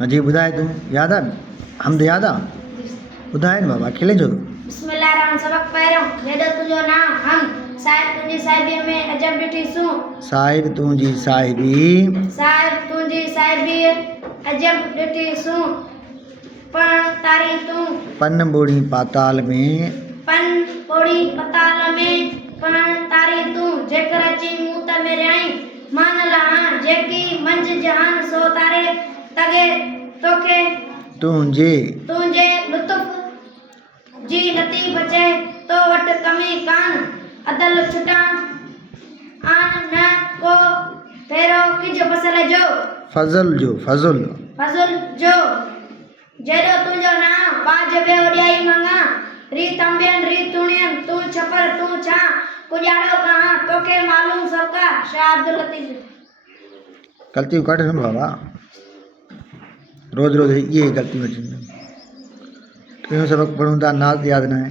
हजी ॿुधाए तूं यादि आहे हमद यादि आहे ॿुधाए न बाबा खिले जो बिस्मिल्लाहिर्रहमानिर्रहीम। सबक पहिरियों जेॾो तुंहिंजो नाम हम साहिब तुंहिंजी साहिबीअ में अजब ॾिठी सूं साहिब तुंहिंजी साहिबी साहिब तुंहिंजी साहिबी अजब ॾिठी सूं पण तारी तूं पन ॿोड़ी पाताल में पन ॿोड़ी पताल में पण तारी तूं जेकर अची मूं त में रियाई मान लहां जेकी मंझ जहान सो तारे तगे तोखे तुंहिंजे लुत्फ जी नती बचे तो वट कमी कान अदल छुटा आन न को फेरो किज फज़ल जो जेॾो तुंहिंजो नाम बाज ॿियो ॾियाई मंगा री तंबियन री तुणियन तूं छपर तूं छा पुॼाड़ो कहां तोखे मालूम सबका शाह अब्दुल लतीफ। गलतियूं कढ न बाबा रोज़ रोज़ ये गलतियूं अचनि टियों सबक पढ़ूं था नाज़ यादि न आहे।